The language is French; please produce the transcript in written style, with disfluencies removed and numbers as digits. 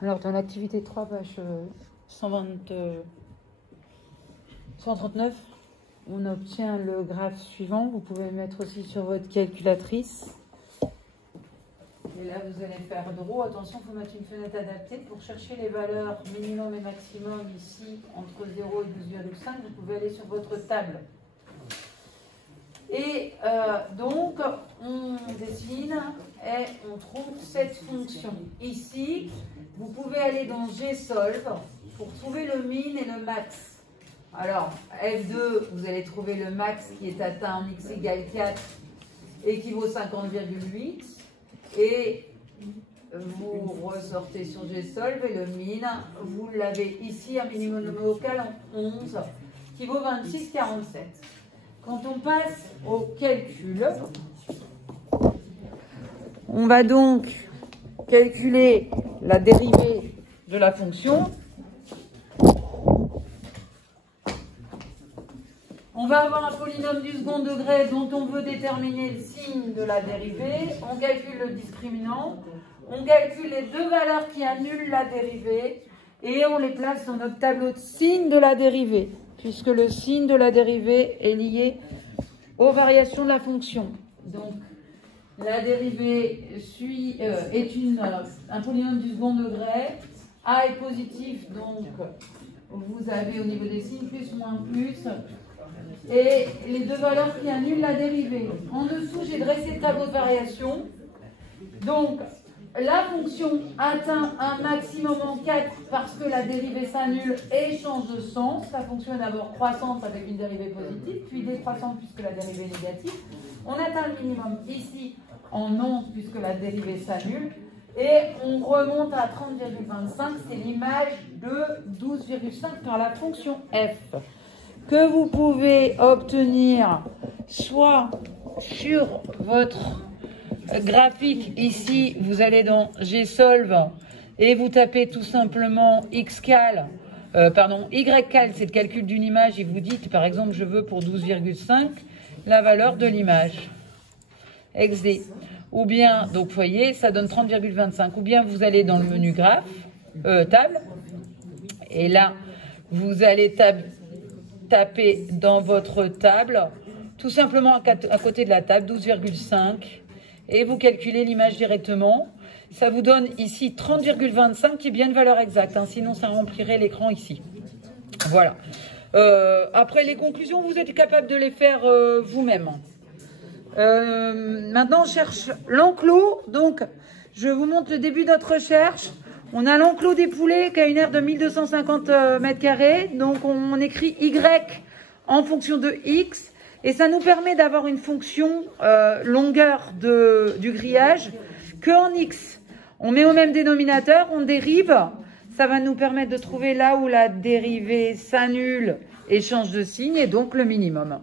Alors, dans l'activité 3, page 139, on obtient le graphe suivant. Vous pouvez le mettre aussi sur votre calculatrice. Et là, vous allez faire draw. Attention, il faut mettre une fenêtre adaptée. Pour chercher les valeurs minimum et maximum ici, entre 0 et 12,5, vous pouvez aller sur votre table. Et donc, on dessine et on trouve cette fonction. Ici, vous pouvez aller dans GSolve pour trouver le min et le max. Alors, F2, vous allez trouver le max qui est atteint en x égale 4 et qui vaut 50,8. Et vous ressortez sur GSolve et le min, vous l'avez ici, un minimum local en 11 qui vaut 26,47. Quand on passe au calcul, on va donc calculer la dérivée de la fonction. On va avoir un polynôme du second degré dont on veut déterminer le signe de la dérivée. On calcule le discriminant. On calcule les deux valeurs qui annulent la dérivée. Et on les place dans notre tableau de signe de la dérivée, puisque le signe de la dérivée est lié aux variations de la fonction. Donc, la dérivée est un polynôme du second degré. A est positif, donc vous avez au niveau des signes plus, moins, plus. Et les deux valeurs qui annulent la dérivée. En dessous, j'ai dressé le tableau de variation. Donc, la fonction atteint un maximum en 4 parce que la dérivée s'annule et change de sens. La fonction est d'abord croissante avec une dérivée positive, puis décroissante puisque la dérivée est négative. On atteint le minimum ici en 11 puisque la dérivée s'annule. Et on remonte à 30,25, c'est l'image de 12,5 par la fonction f, que vous pouvez obtenir soit sur votre graphique. Ici, vous allez dans GSolve et vous tapez tout simplement ycal, c'est le calcul d'une image et vous dites, par exemple, je veux pour 12,5 la valeur de l'image, XD. Ou bien, donc vous voyez, ça donne 30,25. Ou bien vous allez dans le menu graphe, table, et là, vous allez taper dans votre table, tout simplement à côté de la table, 12,5, et vous calculez l'image directement. Ça vous donne ici 30,25 qui est bien une valeur exacte, hein, sinon ça remplirait l'écran ici. Voilà. Après les conclusions, vous êtes capable de les faire vous-même. Maintenant, on cherche l'enclos. Donc, je vous montre le début de notre recherche. On a l'enclos des poulets qui a une aire de 1250 m². Donc, on écrit Y en fonction de X. Et ça nous permet d'avoir une fonction longueur du grillage que en X. On met au même dénominateur, on dérive. Ça va nous permettre de trouver là où la dérivée s'annule et change de signe, et donc le minimum.